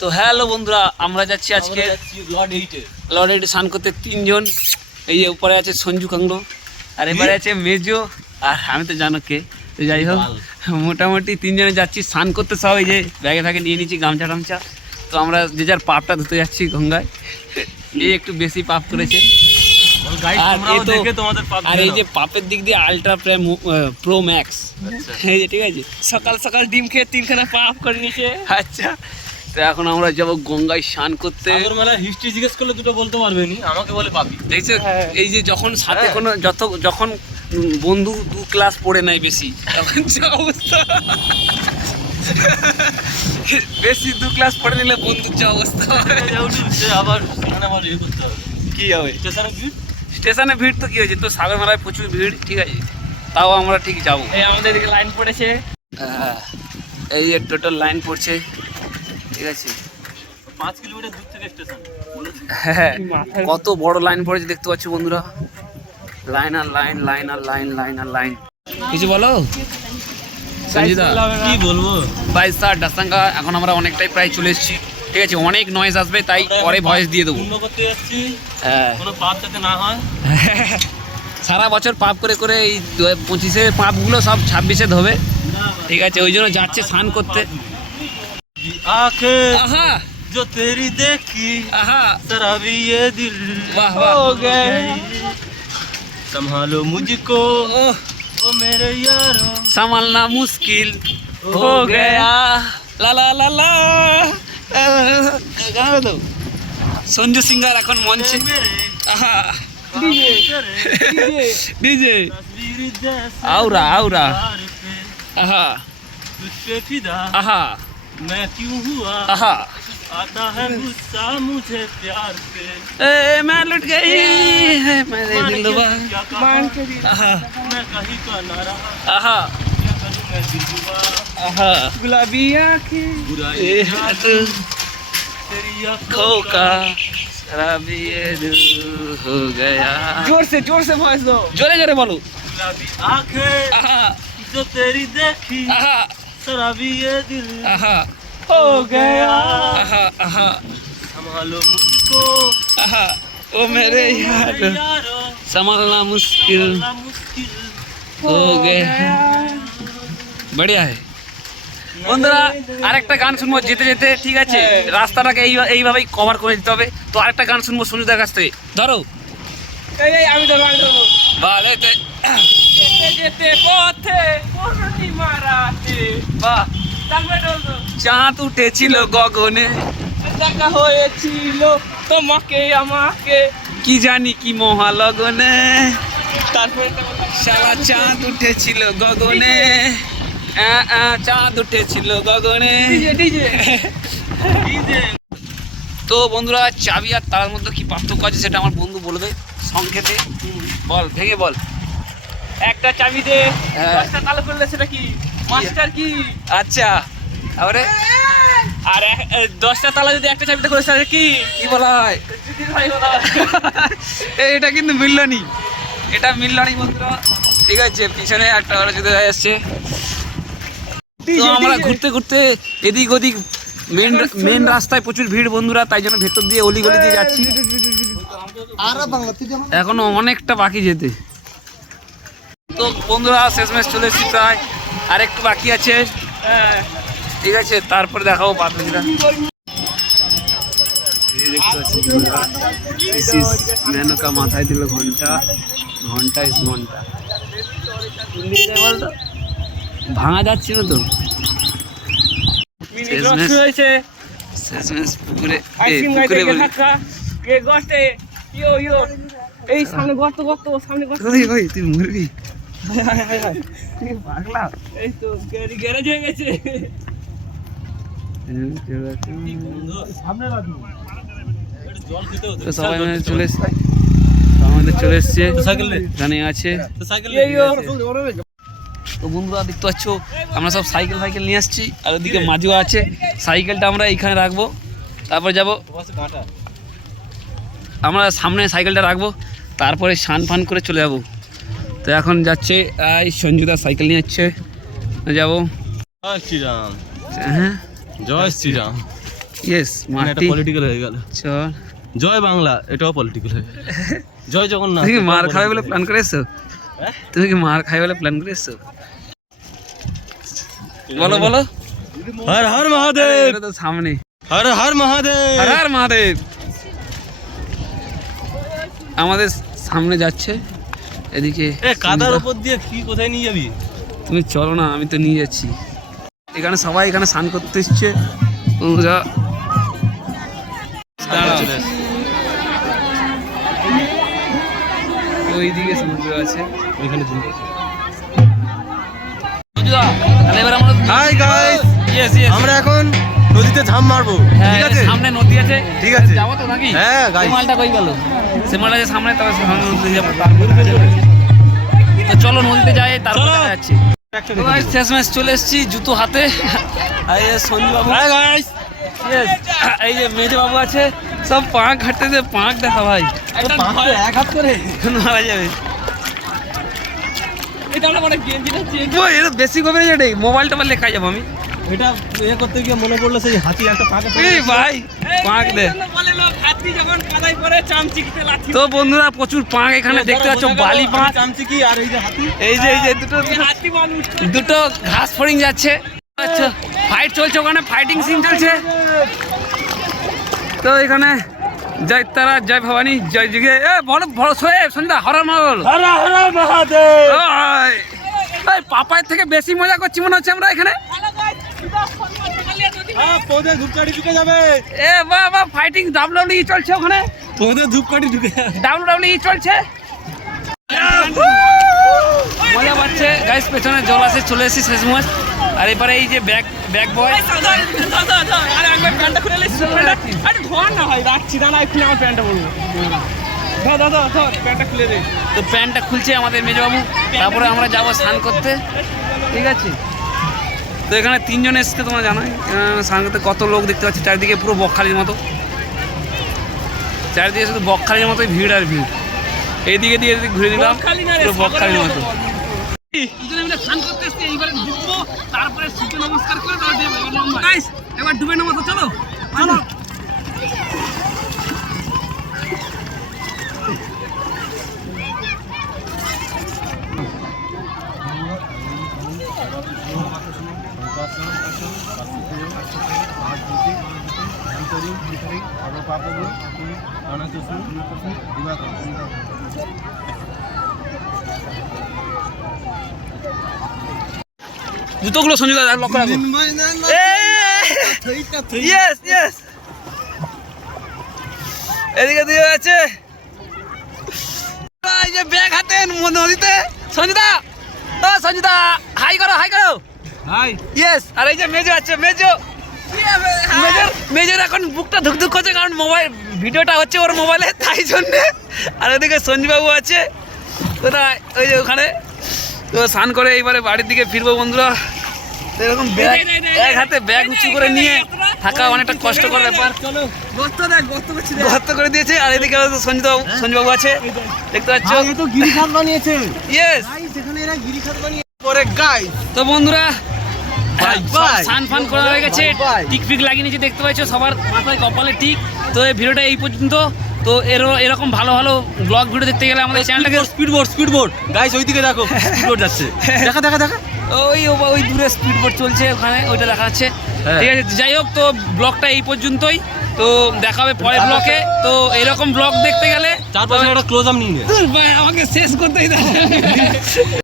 তো হ্যালো বন্ধুরা আমরা যাচ্ছি আজকে লর্ড এইটে লর্ড এইটে স্নান করতে তিনজন। এই যে উপরে আছে সঞ্জু কাংড়ো আর এবারে আছে মেজো আর আমি তো জানো কে। তো যাই হোক মোটামুটি তিনজনে যাচ্ছি স্নান করতে সব এই যে ব্যাগে ফ্যাগে নিয়ে নিচ্ছি গামছা টামছা। তো আমরা যে যার পাপটা ধুতে যাচ্ছি গঙ্গায় এই একটু বেশি পাপ করেছে। আর এই যে পাপের দিক দিয়ে আলট্রা প্রাইম প্রো ম্যাক্স। এই যে ঠিক আছে। সকাল সকাল ডিম খেয়ে তিনখানা পাপ করে নিয়েছে। আচ্ছা। তো এখন আমরা যাব গঙ্গায় স্নান করতে। সাগরমালা হিস্ট্রি জিজ্ঞেস করলে দুটো বলতে পারবে নি আমাকে বলে পাবি। দেখছ হ্যাঁ। এই যে যখন সাথে হ্যাঁ। কোনো যত যখন বন্ধু দু ক্লাস পড়ে নাই বেশি তখন যে অবস্থা। বেশি দু ক্লাস পড়ে নিলে বন্ধুর যে অবস্থা আবার আবার ইয়ে করতে হবে। কি হবে? স্টেশনে ভিড়? স্টেশনে ভিড় তো কি হয়েছে? তো সাগরমালায় প্রচুর ভিড় ঠিক আছে। তাও আমরা ঠিক যাব। এই আমাদের এদিকে লাইন পড়েছে। হ্যাঁ, এই যে টোটাল লাইন পড়ছে। ঠিক আছে। পাঁচ কিলোমিটার দূর থেকে স্টেশন। হ্যাঁ কত বড় লাইন পড়েছে দেখতে পাচ্ছ বন্ধুরা। লাইন আর লাইন লাইন আর লাইন লাইন আর লাইন। কিছু বলো? সঞ্জিদা। কি বলব? বাইশ স্যার ডাসাঙ্গা এখন আমরা অনেকটাই প্রায় চলে এসেছি। ঠিক আছে অনেক নয়েজ আসবে তাই পরে ভয়েস দিয়ে দেবো। হ্যাঁ। কোনো পাপ যাতে না হয়। সারা বছর পাপ করে করে এই পঁচিশে পাপগুলো সব ছাব্বিশে ধোবে। ঠিক আছে ওই জন্য যাচ্ছে স্নান করতে। আখে আহা जो तेरी देखी আহা शराबी ये दिल वाह, वाह। हो गए संभालो मुझको ও ओ मेरे यारो संभालना मुश्किल हो गया লা লা লা লা গান তো সঞ্জু সিঙ্গার এখন মঞ্চে मेरे আহা तेरे ডিজে तस्वीर जैसे আউরা আউরা प्यार पे আহা तुझ पे फिदा আহা मैं क्यों हुआ? आता है गुस्सा मुझे प्यार पे ए मैं लुट गई। है मेरे दिलवा मान के मैं कहीं का ना रहा। आहा। मैं दिल हुआ आहा। गुलाबी आँखें। बुराई तेरी का शराबी हो गया। ज़ोर से ज़ोर से भॉइस दो। जोरे जोरे बोलो। गुलाबी आँखें जो तेरी देखी। आहा। शराबी ये दिल आहा हो गया आहा आहा संभालो मुझको आहा ओ मेरे यार मेरे यारो संभालना मुश्किल बोलना मुश्किल हो गया बढ़िया है বন্ধুরা আরেকটা গান শুনবো যেতে যেতে ঠিক আছে রাস্তাটাকে এই এইভাবেই কভার করে দিতে হবে তো আরেকটা গান শুনবো সঞ্জুদার কাছ থেকে ধরো এই এই আমি ধরবো আমি ধরবো ভালো যেতে যেতে পথে পূর্ণতি মারাতে বাহ। চাঁদ উঠেছিল গগনে। দেখা হয়েছিল তোমাকে আমাকে। কি জানি কি মহালগনে। তারপরে সারা চাঁদ উঠেছিল গগনে। চাঁদ উঠেছিল গগনে। তো বন্ধুরা চাবি আর তার মধ্যে কি পার্থক্য আছে সেটা আমার বন্ধু বলবে সংক্ষেপে। বল ভেঙে বল। একটা চাবি দে হ্যাঁ। দশটা তালা করলে সেটা কি মাস্টার কি আচ্ছা তারপরে আর এক- দশটা তালা যদি একটা চাবিতে করে সেটা কি কি বলা হয় হয়। এটা কিন্তু মিলল নি এটা মিলল নি বন্ধুরা ঠিক আছে পিছনে একটা ওরা যদি আসছে তো আমরা ঘুরতে ঘুরতে এদিক ওদিক মেন মেন রাস্তায় প্রচুর ভিড় বন্ধুরা তাই জন্য ভেতর দিয়ে অলি গলি দিয়ে যাচ্ছি এখনও অনেকটা বাকি যেতে তো বন্ধুরা শেষমেশ চলে এসেছি প্রায়। আর একটু বাকি আছে। ঠিক আছে তারপরে দেখাবো ইজ মেনকা মাথায় দিল ঘণ্টা ঘণ্টা ইস ঘণ্টা বলতো? ভাঙা যাচ্ছিল তো? শেষমেশ। পুকুরে পুকুরে বলি এই সামনে গর্ত গর্ত সামনে গর্ত। তুই সবাই মানে চলে আমাদের চলে আছে। তো বন্ধুরা, দেখতে পাচ্ছ, আমরা সব সাইকেল ফাইকেল নিয়ে আসছি। আর ওদিকে মাঝিও আছে। সাইকেলটা আমরা এইখানে রাখব। তারপর যাব। আমরা সামনে সাইকেলটা রাখব। তারপরে সান ফান করে চলে যাব। তো এখন যাচ্ছে এই সঞ্জুদা সাইকেল নিয়ে যাচ্ছে। যাব। জয় শ্রীরাম। হ্যাঁ? জয় শ্রীরাম। ইয়েস মানে মাটি। পলিটিক্যাল হয়ে গেল। চল। জয় বাংলা এটাও পলিটিক্যাল হয়ে গেল। জয় জগন্নাথ তুমি মার এটাও খাবে বলে প্ল্যান করে এসছো হ্যাঁ? তুমি কি মার খাবে বলে প্ল্যান করে এসছো বলো বলো। হর হর মহাদেব। তো সামনে। হর হর মহাদেব। হর হর মহাদেব। আমাদের সামনে যাচ্ছে। এদিকে কাদার উপর দিয়ে কি কোথায় নিয়ে যাবি? তুমি চলো না আমি তো নিয়ে যাচ্ছি। এখানে সবাই এখানে স্নান করতে এসছে। তোমরা। ওইদিকে সমুদ্র আছে। ওইখানে আমরা এখন নদীতে ঝাঁপ মারবো। ঠিক আছে? সামনে নদী আছে। ঠিক আছে। যাব তো নাকি? হ্যাঁ. মালটা কই গেল? সে মালটা যে সামনে তবে সামনে নদীতে যাব। তো চলো নদীতে যাই তারপর যাচ্ছে। guys, চলে এসেছি জুতো হাতে। এই যে সঞ্জু বাবু Hi guys! Yes, এই যে মেজে বাবু আছে। সব পাঁক হাঁটতে পাঁক দেখা ভাই। এক হাত করে মারা যাবে। এটা বেশি গভীরে যাবে। মোবাইল টোবাইল লেখা যাব আমি। এটা এ করতে গিয়ে মনে পড়ল সেই হাতি একটা পাকে এই ভাই পাঁক দে। বলে লোক হাতি যখন কাদাই করে চামচিকিতে লাথি তো বন্ধুরা প্রচুর পাঁক এখানে দেখতে পাচ্ছ বালি পাঁক। চামচি কি আর এই যে হাতি। এই যে এই যে দুটো দুটো- হাতি মানুষ দুটো ঘাস ফড়িং যাচ্ছে। আচ্ছা ফাইট চলছে ওখানে ফাইটিং সিন চলছে। তো এখানে জয় তারা জয় ভবানী জয় যুগে এ বড় বড় সোয়ে সন্ধ্যা হরার মাল হর হর মহাদেব। ওই, পাপায়ের থেকে বেশি মজা করছি মনে হচ্ছে আমরা এখানে। ধূপকাঠি ঢুকে যাবে। এ বা বা ফাইটিং ডাব্লিউডব্লিউ চলছে ওখানে। পৌঁছে ধূপকাঠি ঢুকে ডাব্লিউডব্লিউ চলছে। মজা পাচ্ছে। গাইস পেছনে জল আছে চলে এসেছি শেষ মাস আর এবারে এই যে ব্যাক ব্যাক বয় আরে একবার প্যান্টটা খুলে আরে ধোয়া না ভাই রাখছি দাঁড়া এক্ষুনি আমার প্যান্টটা বলব ধর ধর ধর ধর প্যান্টটা খুলে দে। তো প্যান্টটা খুলছে আমাদের মেজবাবু। তারপরে আমরা যাব স্নান করতে। ঠিক আছে? তো এখানে তিনজন এসছে তোমরা জানাই। সাংঘাতে কত লোক দেখতে পাচ্ছি চারিদিকে পুরো বকখালির মতো। চারিদিকে শুধু বকখালির মতোই ভিড় আর ভিড়। এইদিকে দিয়ে এদিকে ঘুরে দিলাম পুরো বকখালির মতো তারপরে সূর্য নমস্কার করে এবার ডুবে এবার তো চলো। এবার ডুবে নেব তো চলো চলো জুতোগুলো সঞ্জয় দাদা লক্ষ্য রাখো। ইয়েস ইয়েস এদিকে দিয়ে আছে এই যে ব্যাগ হাতে নদীতে। সঞ্জিতা ও সঞ্জিতা হাই করো হাই করো। হাই ইয়েস আর এই যে মেজো আছে মেজো। মেজর মেজর এখন বুকটা ধুকধুক করছে কারণ মোবাইল ভিডিওটা হচ্ছে ওর মোবাইলে তাই জন্যে। আর ওদিকে সঞ্জীবাবু আছে কোথায়? ওই যে ওখানে। তো স্নান করে এইবারে বাড়ির দিকে ফিরবো বন্ধুরা। এরকম ব্যাগ এক হাতে ব্যাগ উঁচু করে নিয়ে থাকা অনেকটা কষ্টকর ব্যাপার। গর্ত করে দিয়েছে আর এদিকে সঞ্জীবাবু সঞ্জীবাবু আছে। দেখতে পাচ্ছ? তো গিরিখাত বানিয়েছে। ইয়েস এরা গিরিখাত বানিয়ে পরে গাইস তো বন্ধুরা Bye, সব ফান করা হয়ে গেছে. টিক ফিক লাগিয়ে নিয়েছে দেখতে পাচ্ছ সবার মাথায় কপালে টিক। তো এই ভিডিওটা এই পর্যন্ত। তো এর এরকম ভালো ভালো ব্লগ ভিডিও দেখতে গেলে আমাদের চ্যানেলটাকে speed board speed board guys ওইদিকে দেখো স্পিড বোর্ড যাচ্ছে। দেখা দেখা দেখা। ওই ওই দূরে স্পিড বোট চলছে ওখানে ওইটা দেখা যাচ্ছে। হ্যাঁ। ঠিক আছে যাই হোক তো ব্লগটা এই পর্যন্তই। তো দেখা হবে পরের ব্লকে তো এরকম ব্লগ দেখতে গেলে চার একটা ক্লোজ আপ নিয়ে আমাকে শেষ করতেই দাও।